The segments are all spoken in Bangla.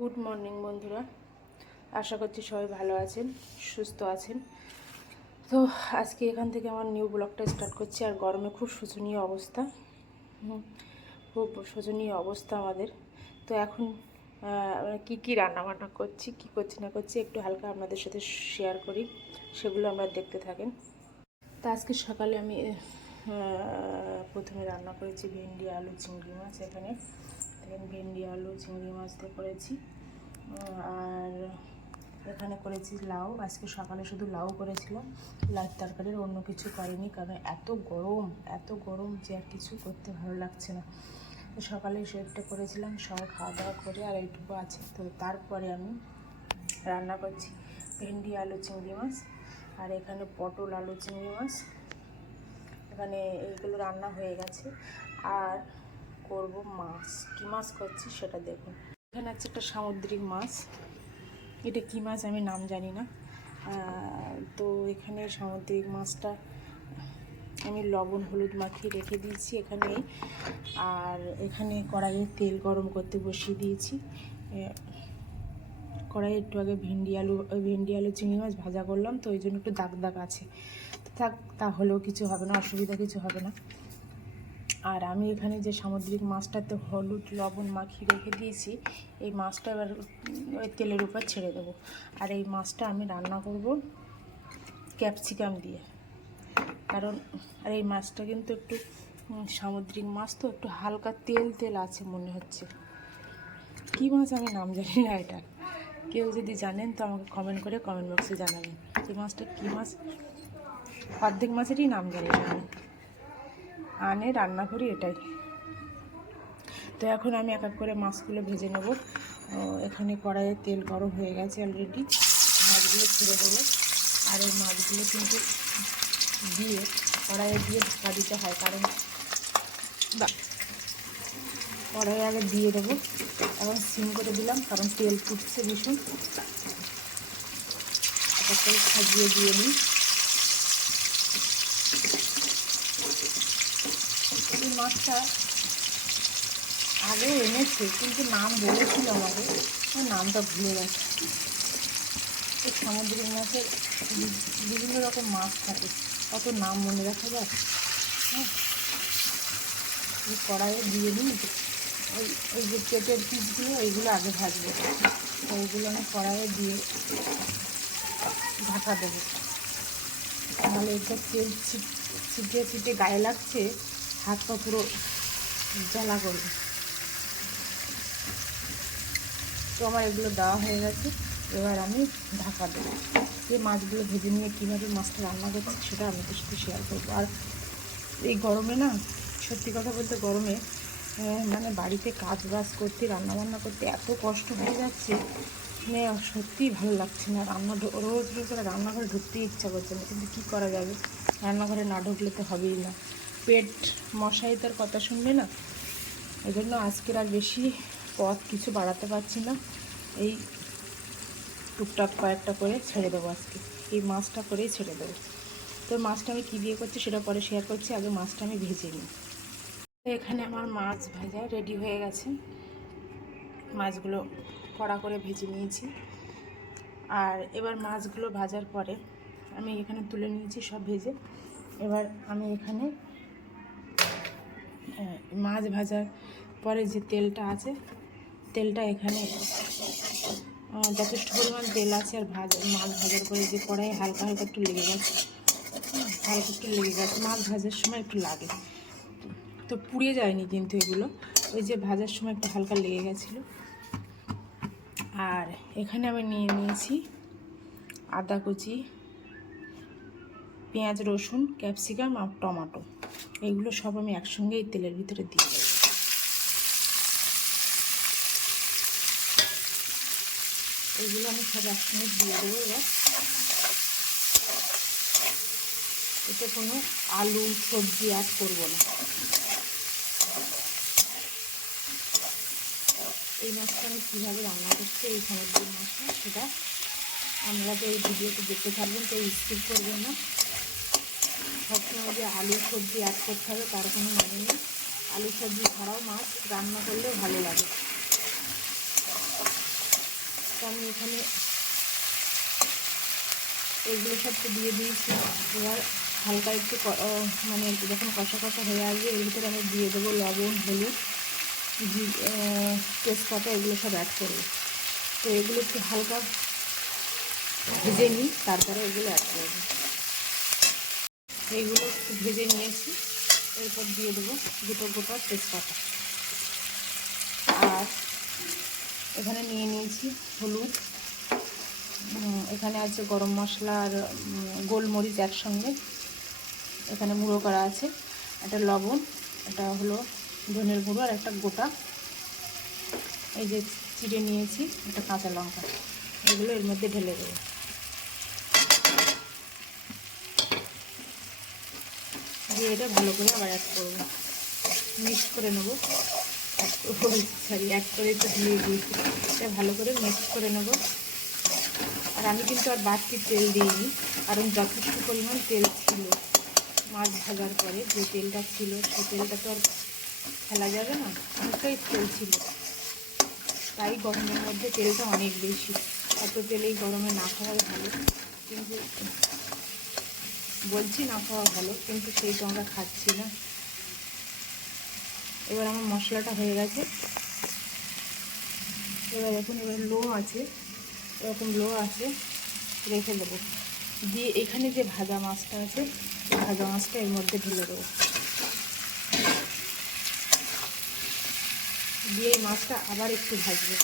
গুড মর্নিং বন্ধুরা। আশা করছি সবাই ভালো আছেন, সুস্থ আছেন। তো আজকে এখান থেকে আমার নিউ ব্লগটা স্টার্ট করছি, আর গরমে খুব শোচনীয় অবস্থা। খুব শোচনীয় অবস্থা আমাদের। তো এখন কি কি রান্না বান্না করছি, কি করছি না করছি একটু হালকা আপনাদের সাথে শেয়ার করি, সেগুলো আমরা দেখতে থাকেন। তো আজকে সকালে আমি প্রথমে রান্না করেছি ভেন্ডি, আলু, চিংড়ি মাছ এখানে। ভেন্ডি, আলু, চিংড়ি মাছ দিয়ে করেছি। আর এখানে করেছি লাউ। আজকে সকালে শুধু লাউ করেছিলাম। লাউ তরকারির অন্য কিছু করিনি, কারণ এত গরম এত গরম যে আর কিছু করতে ভালো লাগছে না। সকালে সেটা করেছিলাম সবাই খাওয়া দাওয়া করে আর এইটুকু আছে। তো তারপরে আমি রান্না করছি ভেন্ডি, আলু, চিংড়ি মাছ আর এখানে পটল, আলু, চিংড়ি মাছ। এখানে এইগুলো রান্না হয়ে গেছে। আর করব মাছ। কী মাছ করছি সেটা দেখুন। এখানে আছে একটা সামুদ্রিক মাছ। এটা কী মাছ আমি নাম জানি না। তো এখানে সামুদ্রিক মাছটা আমি লবণ হলুদ মাখিয়ে রেখে দিয়েছি এখানে আর এখানে কড়াইয়ে তেল গরম করতে বসিয়ে দিয়েছি। এ, কড়াইয়ে একটু আগে ভেন্ডি আলু ভেন্ডি আলু চিংড়ি মাছ ভাজা করলাম তো ওই জন্য একটু দাগ দাগ আছে। তো থাক তাহলেও কিছু হবে না অসুবিধা কিছু হবে না। আর আমি এখানে যে সামুদ্রিক মাছটাতে হলুদ, লবণ মাখিয়ে রেখে দিয়েছি, এই মাছটা এবার ওই তেলের উপর ছেড়ে দেবো। আর এই মাছটা আমি রান্না করব ক্যাপসিকাম দিয়ে। কারণ আর এই মাছটা কিন্তু একটু সামুদ্রিক মাছ তো, একটু হালকা তেল তেল আছে মনে হচ্ছে। কী মাছ আমি নাম জানি না এটা। কেউ যদি জানেন তো আমাকে কমেন্ট করে কমেন্ট বক্সে জানাবেন। এই মাছটা কী মাছ? অর্ধেক মাছেরই নাম জানি না আমি। আনে রান্না করি এটাই। তো এখন আমি এক এক করে মাছগুলো ভেজে নেব। এখানে কড়াইয়ে তেল গরম হয়ে গেছে অলরেডি মাছগুলো ছেড়ে দেবো। আর এই মাছগুলো কিন্তু দিয়ে কড়াইয়ে দিয়ে ঢাকা দিতে হয়, কারণ বা, কড়াইয়ে আগে দিয়ে দেবো। এবং সিম করে দিলাম, কারণ তেল ফুটছে ভীষণ। সাজিয়ে দিয়ে নিই এই মাছটা আগে এনেছে, কিন্তু নাম বলেছিল আমাকে আমার নামটা ভুলে গেছে। এই সামুদ্রিক মাছের বিভিন্ন রকম মাছ থাকে, কত নাম মনে রাখা যায়? হ্যাঁ এই কড়াইয়ে দিয়ে দিই ওই ওই যে পেটের পিসগুলো, ওইগুলো আগে ভাজবো। ওইগুলো আমি কড়াইয়ে দিয়ে ঢাকা দেবো। তাহলে এটা তেল ছিটে ছিটে গায়ে লাগছে হাত পা পুরো জ্বালা করবে। তো আমার এগুলো দেওয়া হয়ে গেছে। এবার আমি ঢাকা দেবো। এই মাছগুলো ভেজে নিয়ে কীভাবে মাছটা রান্না করছি সেটা তো সাথে শেয়ার করব। আর এই গরমে না, সত্যি কথা বলতে গরমে মানে বাড়িতে কাজ বাজ করতে রান্না বান্না করতে এত কষ্ট হয়ে যাচ্ছে মানে সত্যিই ভালো লাগছে না। রান্না রোজ রোজ রান্নাঘরে ঢুকতেই ইচ্ছা করছে না। কিন্তু কী করা যাবে? রান্নাঘরে না ঢুকলে তো হবেই না। পেট মশাই তার কথা শুনবে না? এই জন্য আজকের আর বেশি পথ কিছু বাড়াতে পারছি না। এই টুকটাক কয়েকটা করে ছেড়ে দেবো আজকে। এই মাছটা করেই ছেড়ে দেবো। তো মাছটা আমি কী দিয়ে করছি সেটা পরে শেয়ার করছি, আগে মাছটা আমি ভেজে নিই। তো এখানে আমার মাছ ভাজা রেডি হয়ে গেছে। মাছগুলো কড়া করে ভেজে নিয়েছি। আর এবার মাছগুলো ভাজার পরে আমি এখানে তুলে নিয়েছি সব ভেজে। এবার আমি এখানে মাছ ভাজার পরে যে তেলটা আছে, তেলটা এখানে যথেষ্ট পরিমাণ তেল আছে আর ভাজা, মাছ ভাজার পরে যে কড়াই হালকা হালকা একটু লেগে গেছে হালকা একটু লেগে গেছে, মাছ ভাজার সময় একটু লাগে। তো পুড়ে যায়নি কিন্তু এগুলো, ওই যে ভাজার সময় একটু হালকা লেগে গেছিল। আর এখানে আমি নিয়ে নিয়েছি আদা কুচি, পেঁয়াজ রসুন, ক্যাপসিকাম আর টমেটো। এগুলো সব আমি একসঙ্গে এই তেলের ভিতরে দিয়ে দেবো। এগুলো আমি সব একসঙ্গে দিয়ে দেবো এবার। এতে কোনো আলু, সবজি অ্যাড করব না। এই মাছটা আমি কীভাবে রান্না করছি এই সামুদ্রিক মাছটা সেটা আমরা তো এই ভিডিওতে দেখতে থাকবেন তো স্কিপ করবেন না। সবসময় যে আলু সবজি অ্যাড করতে হবে, তার কোনো মানে নেই। আলু সবজি ছাড়াও মাছ রান্না করলেও ভালো লাগে। তো আমি এখানে এগুলো সব তো দিয়ে দিয়েছি। এবার হালকা একটু মানে যখন কষা কষা হয়ে আসবে, এর ভিতরে আমি দিয়ে দেবো লবণ, হলুদ জি তেজপাতা, এগুলো সব অ্যাড করব। তো এগুলো একটু হালকা ভেজে নিই, তারপরে এগুলো অ্যাড করব। এইগুলো একটু ভেজে নিয়েছি। এরপর দিয়ে দেবো দুটো গোটা তেজপাতা। আর এখানে নিয়ে নিয়েছি হলুদ। এখানে আছে গরম মশলা আর গোলমরিচ একসঙ্গে। এখানে গুঁড়ো করা আছে, একটা লবণ এটা হলো ধনের গুঁড়ো আর একটা গোটা। এই যে চিড়ে নিয়েছি, একটা কাঁচা লঙ্কা। এগুলো এর মধ্যে ঢেলে দেবো। দিয়ে এটা ভালো করে আবার অ্যাড করব। মিক্স করে নেব। সরি অ্যাড করে তো দিয়ে দিয়েছি। এটা ভালো করে মিক্স করে নেব। আর আমি কিন্তু আর বাড়তি তেল দিইনি, কারণ যথেষ্ট পরিমাণ তেল ছিল মাছ ভাজার পরে। যে তেলটা ছিল, সেই তেলটা তো আর ফেলা যাবে না, অনেকটাই তেল ছিল। তাই গরমের মধ্যে তেলটা অনেক বেশি। এত তেল এই গরমে না খাওয়াই ভালো। কিন্তু বলছি না খাওয়া ভালো, কিন্তু সেই তো আমরা খাচ্ছি না। এবার আমার মশলাটা হয়ে গেছে। এবার এখন এবার লো আছে, এরকম লো আছে, রেখে দেবো। দিয়ে এখানে যে ভাজা মাছটা আছে ভাজা মাছটা এর মধ্যে ঢেলে দেবো। দিয়ে এই মাছটা আবার একটু ভাজবো।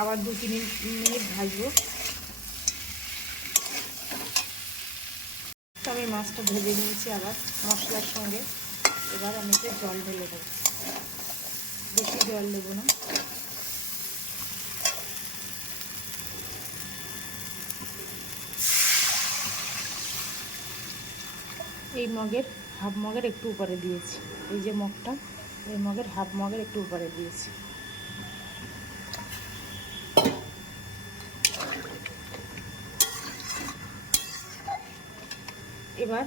আবার দু, তিন মিনিট ভাজবো। তো আমি মাছটা ভেজে নিয়েছি আবার মশলার সঙ্গে। এবার আমি এতে জল ঢেলে দেবো। বেশি জল দেবো না। এই মগের হাফ মগের একটু উপরে দিয়েছি। এই যে মগটা, এই মগের হাফ মগের একটু উপরে দিয়েছি। এবার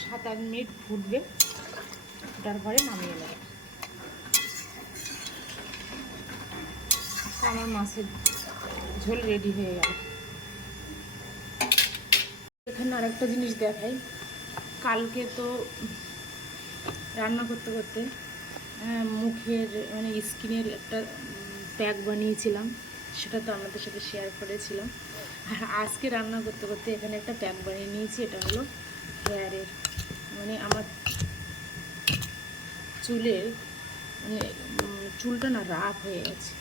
সাত আট মিনিট ফুটবে, ফোটার পরে নামিয়ে নেব। আমার মাছের ঝোল রেডি হয়ে গেল। এখানে আরেকটা জিনিস দেখাই। কালকে তো রান্না করতে করতে মুখের মানে স্কিনের একটা প্যাক বানিয়েছিলাম। সেটা তো আমাদের সাথে শেয়ার করেছিলাম। আর আজকে রান্না করতে করতে এখানে একটা প্যাক বানিয়ে নিয়েছি, এটা হলো হেয়ারের মানে আমার চুলের মানে চুলটা না রাফ হয়ে গেছে।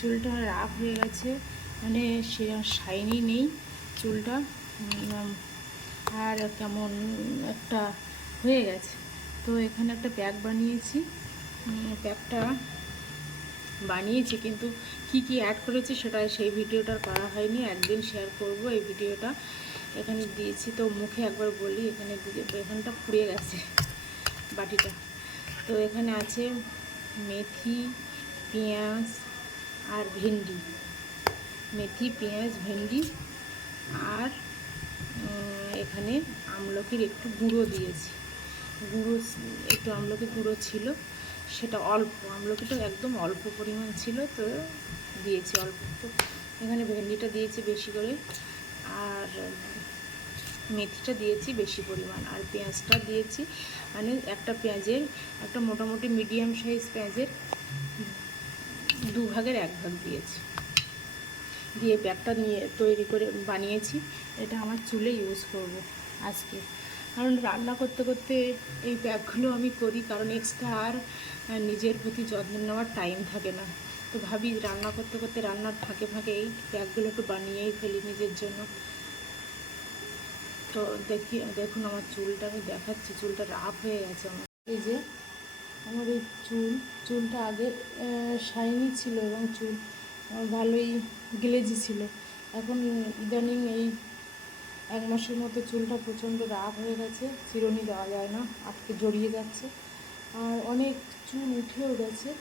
চুলটা রাফ হয়ে গেছে মানে সে শাইনি নেই চুলটা আর কেমন একটা হয়ে গেছে। তো এখানে একটা প্যাক বানিয়েছি। প্যাকটা বানিয়েছি, কিন্তু কি কি অ্যাড করেছি সেটা সেই ভিডিওটা করা হয়নি। একদিন শেয়ার করব এই ভিডিওটা। এখানে দিয়েছি তো মুখে একবার বলি, এখানে এখানটা পুড়ে গেছে বাটিটা। তো এখানে আছে মেথি, পেঁয়াজ আর ভেন্ডি। মেথি, পেঁয়াজ, ভেন্ডি আর এখানে আমলকির একটু গুঁড়ো দিয়েছি। গুঁড়ো একটু আমলকি গুঁড়ো ছিল। সেটা অল্প আমলকিটা একদম অল্প পরিমাণ ছিল তো দিয়েছি অল্প। তো এখানে ভেন্ডিটা দিয়েছি বেশি করে আর মেথিটা দিয়েছি বেশি পরিমাণ আর পেঁয়াজটা দিয়েছি। মানে একটা পেঁয়াজের, একটা মোটামুটি মিডিয়াম সাইজ পেঁয়াজের দু ভাগের এক ভাগ দিয়েছি। দিয়ে ব্যাগটা নিয়ে তৈরি করে বানিয়েছি। এটা আমার চুলে ইউজ করব আজকে। কারণ রান্না করতে করতে এই ব্যাগগুলো আমি করি, কারণ এক্সট্রা আর নিজের প্রতি যত্ন নেওয়ার টাইম থাকে না। তো ভাবি, রান্না করতে করতে রান্নার ফাঁকে ফাঁকে এই ব্যাগগুলো একটু বানিয়েই ফেলি নিজের জন্য। তো দেখি, দেখুন আমার চুলটা, আমি দেখাচ্ছি, চুলটা রাফ হয়ে গেছে আমার। এই যে আমার এই চুল, চুলটা আগে শাইনি ছিল এবং চুল ভালোই গ্লেজি ছিল। এখন ইদানিং এই এক মাসের মতো চুলটা প্রচণ্ড রাফ হয়ে গেছে, চিরুনি দেওয়া যায় না, আটকে জড়িয়ে যাচ্ছে। আর অনেক চুল উঠেও গেছে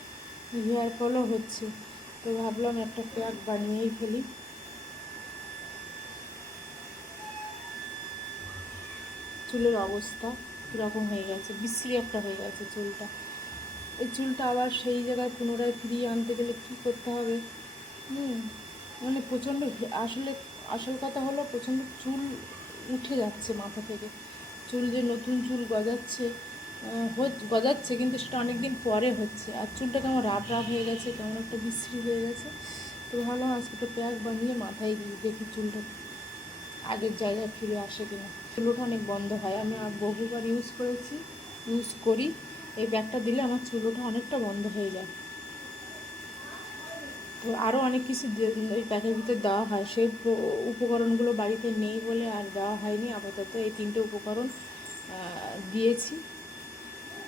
হেয়ার ফলও হচ্ছে। তো ভাবলাম একটা প্যাক বানিয়েই ফেলি। চুলের অবস্থা কীরকম হয়ে গেছে, বিশ্রী একটা হয়ে গেছে চুলটা। এই চুলটা আবার সেই জায়গায় পুনরায় ফিরিয়ে আনতে গেলে কী করতে হবে? হুম মানে প্রচণ্ড আসলে, আসল কথা হলো প্রচণ্ড চুল উঠে যাচ্ছে মাথা থেকে। চুল যে নতুন চুল গজাচ্ছে গজাচ্ছে, কিন্তু সেটা অনেক দিন পরে হচ্ছে। আর চুলটা কেমন রাফ রাফ হয়ে গেছে, কেমন একটা বিশ্রী হয়ে গেছে। তো ভাবলাম আজকে তো প্যাক বানিয়ে মাথায় দিয়ে দেখি চুলটা আগের জায়গায় ফিরে আসে কিনা। চুলোটা অনেক বন্ধ হয়। আমি আর বহুবার ইউজ করেছি ইউজ করি। এই ব্যাগটা দিলে আমার চুলোটা অনেকটা বন্ধ হয়ে যায়। তো আরও অনেক কিছু ওই প্যাকের ভিতরে দেওয়া হয়। সেই উপ- উপকরণগুলো বাড়িতে নেই বলে আর দেওয়া হয়নি। আপাতত এই তিনটে উপকরণ দিয়েছি।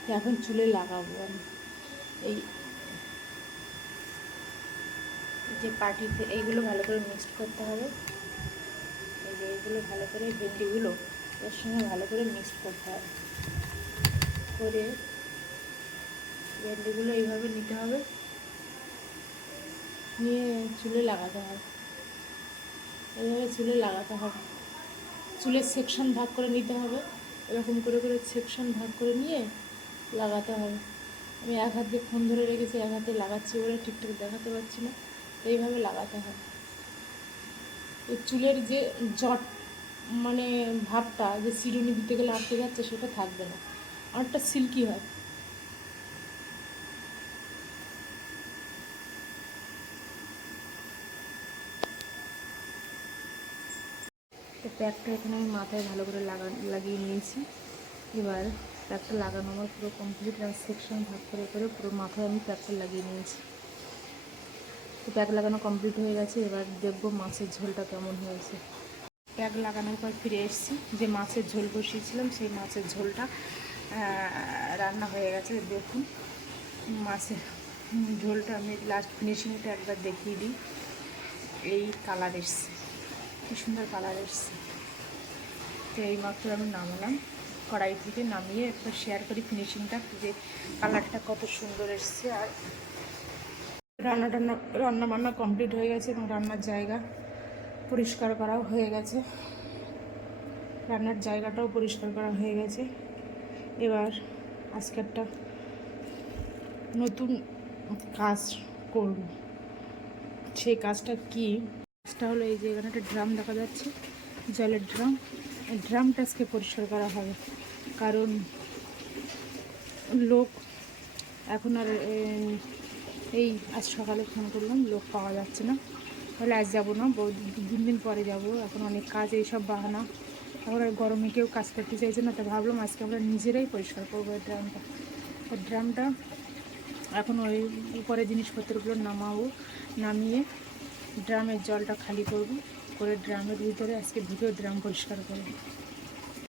এখন চুলে লাগাবো আমি। এই যে পার্টিতে এইগুলো ভালো করে মিক্সড করতে হবে। এই যে এইগুলো ভালো করে ভেন্ডিগুলো, এর সঙ্গে ভালো করে মিক্সড করতে হবে। করে ভেন্ডিগুলো এইভাবে নিতে হবে। নিয়ে চুলে লাগাতে হবে। এইভাবে চুলে লাগাতে হবে। চুলের সেকশন ভাগ করে নিতে হবে। এরকম করে করে সেকশন ভাগ করে নিয়ে লাগাতে হবে। আমি এক হাত দিয়ে ফোন ধরে রেখেছি, এক হাতে লাগাচ্ছি বলে ঠিকঠাক দেখাতে পারছি না। এইভাবে লাগাতে হবে এই চুলের যে জট মানে ভাবটা, যে চিরুনি দিতে গেলে আটকে যাচ্ছে, সেটা থাকবে না। অনেকটা সিল্কি হয়। তো প্যাকটা এখানে আমি মাথায় ভালো করে লাগা, লাগিয়ে নিয়েছি। এবার প্যাকটা লাগানো, আমার পুরো কমপ্লিট সেকশন ভাগ করে করে পুরো মাথায় আমি প্যাকটা লাগিয়ে নিয়েছি। তো প্যাক লাগানো কমপ্লিট হয়ে গেছে, এবার দেখব মাছের ঝোলটা কেমন হয়েছে। প্যাক লাগানোর পর ফিরে এসেছি, যে মাছের ঝোল বসিয়েছিলাম, সেই মাছের ঝোলটা রান্না হয়ে গেছে। দেখুন, মাছের ঝোলটা আমি লাস্ট ফিনিশিংটা একবার দেখিয়ে দিই। এই কালার এসছে কি সুন্দর কালার এসছে তো এই মাত্র আমি নামলাম। কড়াই থেকে নামিয়ে একবার শেয়ার করি ফিনিশিংটা যে কালারটা কত সুন্দর এসছে আর রান্না টান্না রান্না বান্না কমপ্লিট হয়ে গেছে এবং রান্নার জায়গা পরিষ্কার করাও হয়ে গেছে। রান্নার জায়গাটাও পরিষ্কার করা হয়ে গেছে। এবার আজকে একটা নতুন কাজ করব। সেই কাজটা কি? কাজটা হলো এই যে এখানে একটা ড্রাম দেখা যাচ্ছে, জলের ড্রাম। ড্রামটা আজকে পরিষ্কার করা হবে। কারণ লোক এখন আর এই আজ সকালে ফোন করলাম, লোক পাওয়া যাচ্ছে না। তাহলে আজ যাব না বহু দিন পরে যাব, এখন অনেক কাজ এইসব বাহানা। এখন আর গরমে কেউ কাজ করতে চাইছে না, তো ভাবলাম আজকে আমরা নিজেরাই পরিষ্কার করব ড্রামটা। ড্রামটা এখন ওই উপরে জিনিসপত্রগুলো নামাবো, নামিয়ে ড্রামের জলটা খালি করব, করে ড্রামের ভিতরে আজকে ঢুকে ড্রাম পরিষ্কার করব।